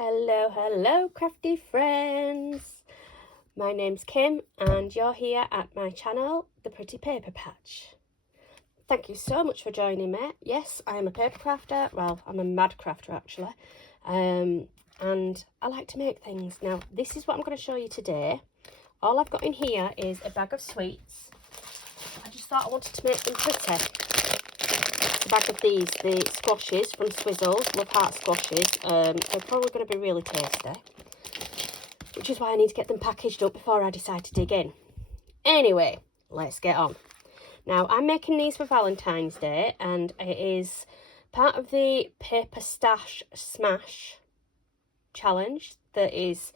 Hello crafty friends. My name's Kim and you're here at my channel, The Pretty Paper Patch. Thank you so much for joining me. Yes, I am a paper crafter. Well, I'm a mad crafter actually. And I like to make things. Now, this is what I'm going to show you today. All I've got in here is a bag of sweets. I just thought I wanted to make them pretty. A bag of these, the squashes from Swizzles, Love Heart squashes. They're probably going to be really tasty, which is why I need to get them packaged up before I decide to dig in. Anyway, let's get on. Now, I'm making these for Valentine's Day, and it is part of the Paper Stash Smash challenge that is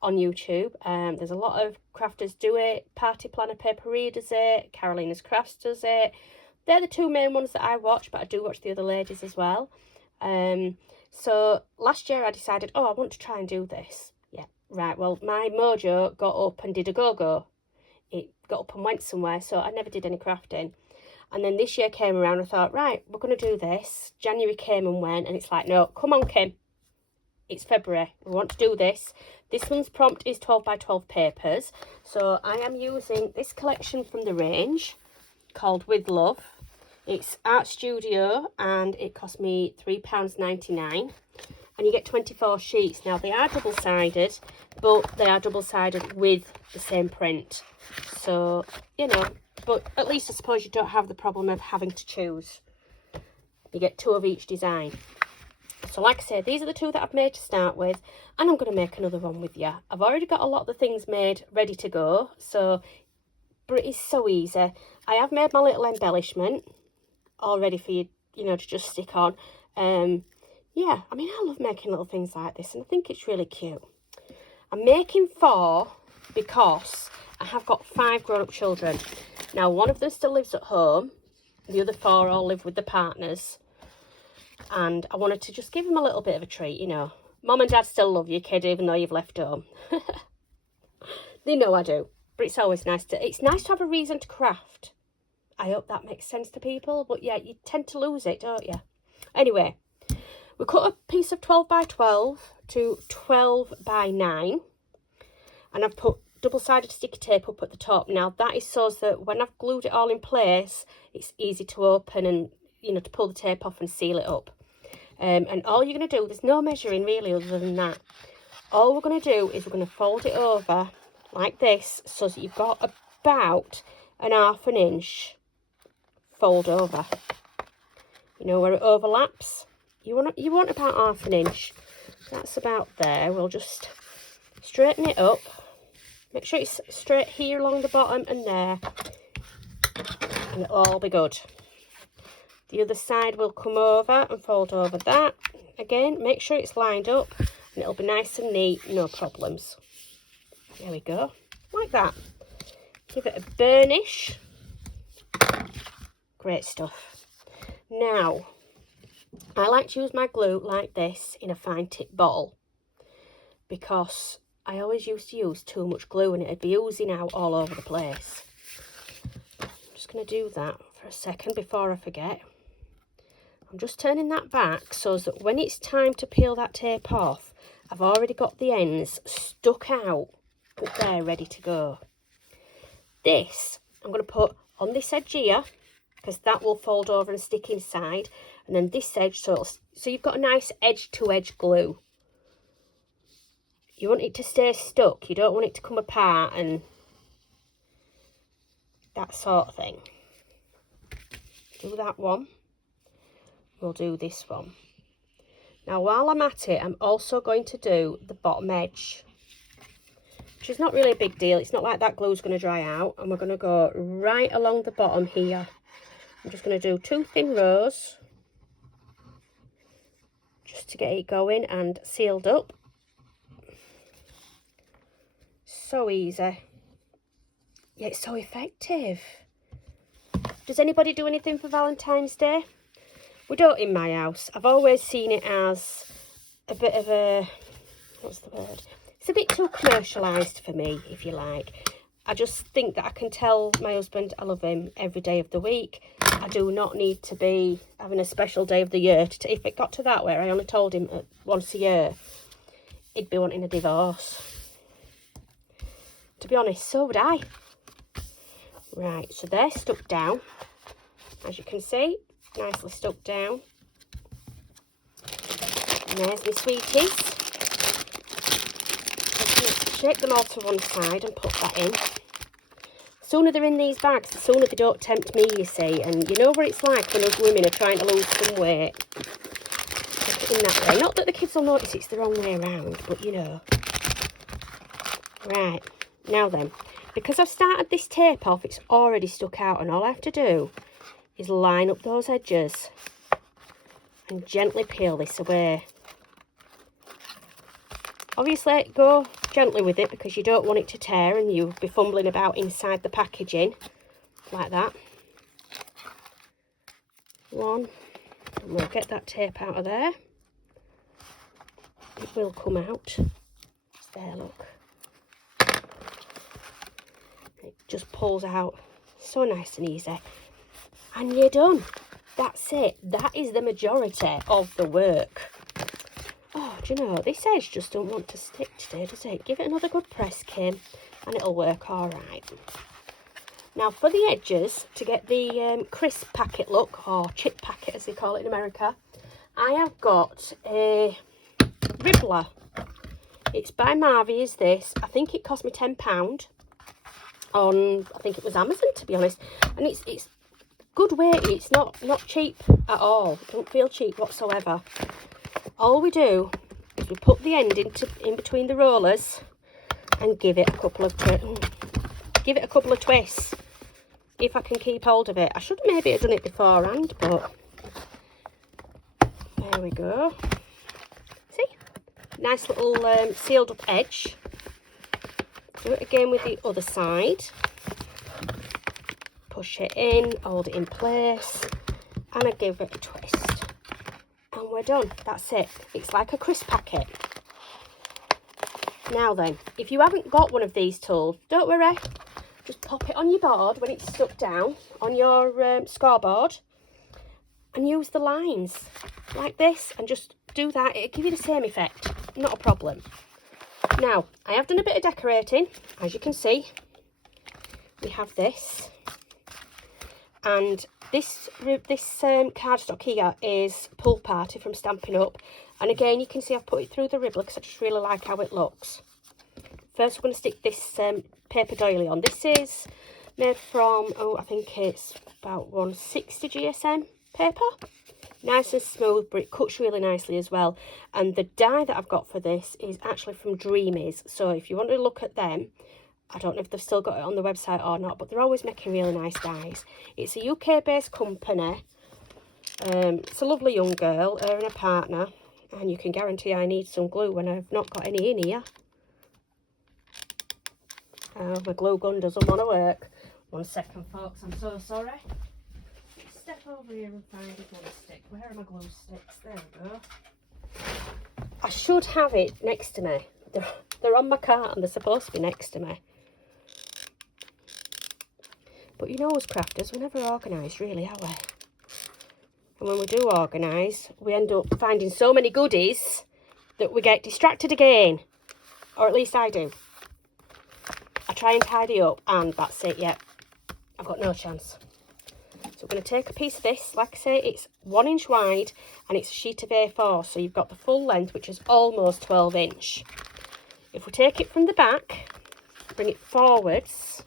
on YouTube. There's a lot of crafters do it. Party Planner Paperie does it. KarolinasKrafts does it. They're the two main ones that I watch, but I do watch the other ladies as well. So last year I decided, I want to try and do this. Yeah, right. Well, my mojo got up and did a go-go. It got up and went somewhere, so I never did any crafting. And then this year came around, I thought, right, we're going to do this. January came and went, and it's like, no, come on, Kim. It's February. We want to do this. This one's prompt is 12 by 12 papers. So I am using this collection from the range called With Love. It's Art Studio and it cost me £3.99. And you get 24 sheets. Now, they are double-sided, but they are double-sided with the same print. So, you know, but at least I suppose you don't have the problem of having to choose. You get two of each design. So like I said, these are the two that I've made to start with, and I'm going to make another one with you. I've already got a lot of the things made ready to go, but it is so easy. I have made my little embellishment all ready for you, to just stick on. Yeah, I mean, I love making little things like this, and I think it's really cute. I'm making 4 because I have got 5 grown-up children. Now, one of them still lives at home. The other 4 all live with their partners. And I wanted to just give them a little bit of a treat, Mum and Dad still love you, kid, even though you've left home. They know I do. But it's always nice to have a reason to craft. I hope that makes sense to people. But yeah, you tend to lose it, don't you? Anyway, we cut a piece of 12 by 12 to 12 by 9. And I've put double-sided sticky tape up at the top. Now, that is so that when I've glued it all in place, it's easy to open and, to pull the tape off and seal it up. And all you're going to do, there's no measuring really other than that. All we're going to do is we're going to fold it over like this so that you've got about 1/2 inch fold over. Where it overlaps. You want about 1/2 inch. That's about there. We'll just straighten it up. Make sure it's straight here along the bottom and there. And it'll all be good. The other side will come over and fold over that. Again, make sure it's lined up and it'll be nice and neat, no problems. There we go, like that. Give it a burnish. Great stuff. Now, I like to use my glue like this in a fine tip bottle because I always used to use too much glue and it'd be oozing out all over the place. I'm just going to do that for a second before I forget. I'm just turning that back so that when it's time to peel that tape off, I've already got the ends stuck out up there ready to go. This I'm going to put on this edge here because that will fold over and stick inside, and then this edge so you've got a nice edge to edge glue. You want it to stay stuck, you don't want it to come apart and that sort of thing. Do that one. We'll do this one. Now, while I'm at it, I'm also going to do the bottom edge, which is not really a big deal. It's not like that glue's going to dry out. And we're going to go right along the bottom here. I'm just going to do 2 thin rows just to get it going and sealed up. So easy. Yeah, it's so effective. Does anybody do anything for Valentine's Day? We don't in my house. I've always seen it as a bit of a, what's the word? It's a bit too commercialised for me, if you like. I just think that I can tell my husband I love him every day of the week. I do not need to be having a special day of the year. If it got to that where I only told him once a year, he'd be wanting a divorce. To be honest, so would I. Right, so they're stuck down. As you can see, nicely stuck down. And there's my sweeties. Shake them all to one side and put that in. The sooner they're in these bags, the sooner they don't tempt me, you see. And you know what it's like when us women are trying to lose some weight. In that way. Not that the kids will notice it's the wrong way around, but you know. Right, now then, because I've started this tape off, it's already stuck out, and all I have to do is line up those edges and gently peel this away. Obviously, go gently with it because you don't want it to tear and you'll be fumbling about inside the packaging, like that. One, and we'll get that tape out of there. It will come out. It's there, look. It just pulls out so nice and easy. And you're done. That's it. That is the majority of the work. Oh, do you know, this edge just don't want to stick today, does it? Give it another good press, Kim, and it'll work all right. Now, for the edges, to get the crisp packet look, or chip packet as they call it in America, I have got a Ribbler. It's by Marvy, this. I think it cost me £10 on, I think it was Amazon, to be honest. And it's good weight. It's not cheap at all. It don't feel cheap whatsoever. All we do is we put the end in between the rollers and give it a couple of twists. If I can keep hold of it. I should maybe have done it beforehand, but there we go. See? Nice little sealed up edge. Do it again with the other side. Push it in, hold it in place, and I give it a twist. And we're done. That's it. It's like a crisp packet. Now then, if you haven't got one of these tools, don't worry. Just pop it on your board when it's stuck down on your scoreboard and use the lines like this and just do that. It'll give you the same effect. Not a problem. Now, I have done a bit of decorating. As you can see, we have this. And this cardstock here is Pool Party from Stampin' Up. And again, you can see I've put it through the Ribbler because I just really like how it looks. First, we're going to stick this paper doily on. This is made from, I think it's about 160 GSM paper. Nice and smooth, but it cuts really nicely as well. And the die that I've got for this is actually from Dreamies. So if you want to look at them, I don't know if they've still got it on the website or not, but they're always making really nice dies. It's a UK-based company. It's a lovely young girl, her and a partner. And you can guarantee I need some glue when I've not got any in here. My glue gun doesn't want to work. 1 second, folks, I'm so sorry. Step over here and find a glue stick. Where are my glue sticks? There we go. I should have it next to me. They're on my cart and they're supposed to be next to me. But you know us crafters, we're never organised really, are we? And when we do organise, we end up finding so many goodies that we get distracted again. Or at least I do. I try and tidy up and that's it, yeah. I've got no chance. So we're going to take a piece of this. Like I say, it's 1 inch wide and it's a sheet of A4. So you've got the full length, which is almost 12 inch. If we take it from the back, bring it forwards,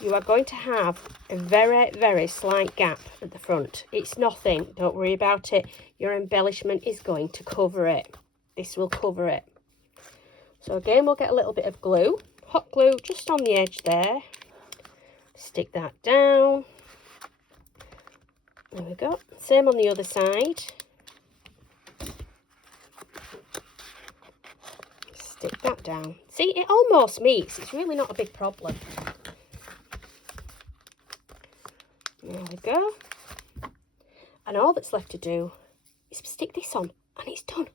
you are going to have a very, very slight gap at the front. It's nothing. Don't worry about it. Your embellishment is going to cover it. This will cover it. So again, we'll get a little bit of glue. Hot glue just on the edge there. Stick that down. There we go. Same on the other side. Stick that down. See, it almost meets. It's really not a big problem. There we go. And all that's left to do is stick this on and it's done.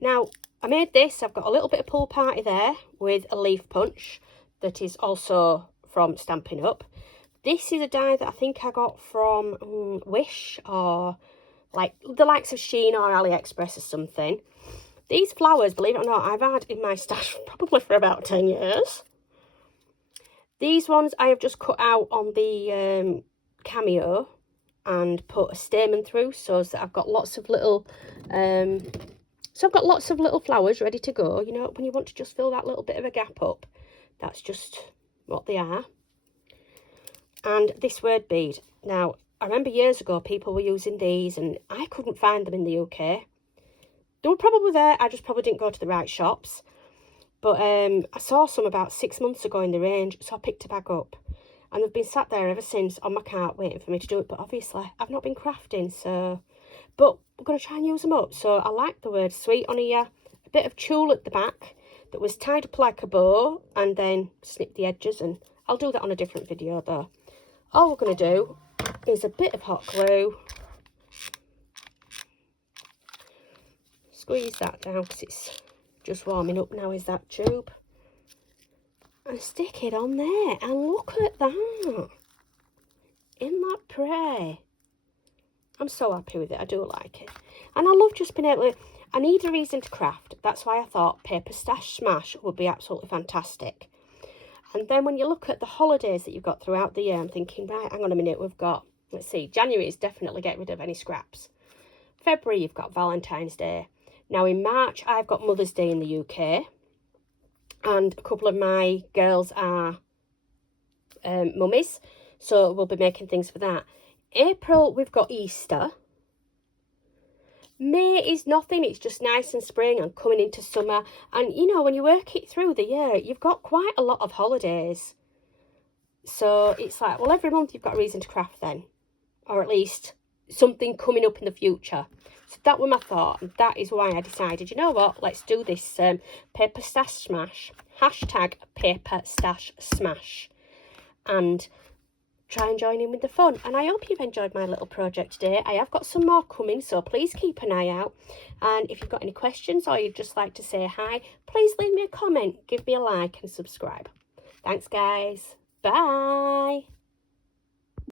Now, I made this. I've got a little bit of Pool Party there with a leaf punch that is also from Stampin' Up. This is a die that I think I got from Wish or like the likes of Shein or AliExpress or something. These flowers, believe it or not, I've had in my stash probably for about 10 years. These ones I have just cut out on the Cameo and put a stamen through so that I've got lots of little flowers ready to go. You know, when you want to just fill that little bit of a gap up, that's just what they are. And this word bead. Now, I remember years ago people were using these and I couldn't find them in the UK. They were probably there, I just probably didn't go to the right shops. But I saw some about 6 months ago in the range, so I picked a bag up. And they've been sat there ever since on my cart waiting for me to do it. But obviously, I've not been crafting, so... But I'm going to try and use them up. So I like the word sweet on here. A bit of tulle at the back that was tied up like a bow. And then snip the edges. And I'll do that on a different video, though. All we're going to do is a bit of hot glue. Squeeze that down because it's just warming up now, is that tube. And stick it on there. And look at that. Isn't that pretty? I'm so happy with it. I do like it. And I love just being able to... I need a reason to craft. That's why I thought Paper Stash Smash would be absolutely fantastic. And then when you look at the holidays that you've got throughout the year, I'm thinking, right, hang on a minute, we've got... Let's see, January is definitely get rid of any scraps. February, you've got Valentine's Day. Now, in March, I've got Mother's Day in the UK. And a couple of my girls are mummies. So we'll be making things for that. April, we've got Easter. May is nothing. It's just nice and spring and coming into summer. And, you know, when you work it through the year, you've got quite a lot of holidays. So it's like, well, every month you've got a reason to craft then. Or at least something coming up in the future. So that was my thought. And that is why I decided, you know what, let's do this Paper Stash Smash. Hashtag Paper Stash Smash. And try and join in with the fun. And I hope you've enjoyed my little project today. I have got some more coming, so please keep an eye out. And if you've got any questions or you'd just like to say hi, please leave me a comment, give me a like and subscribe. Thanks, guys. Bye.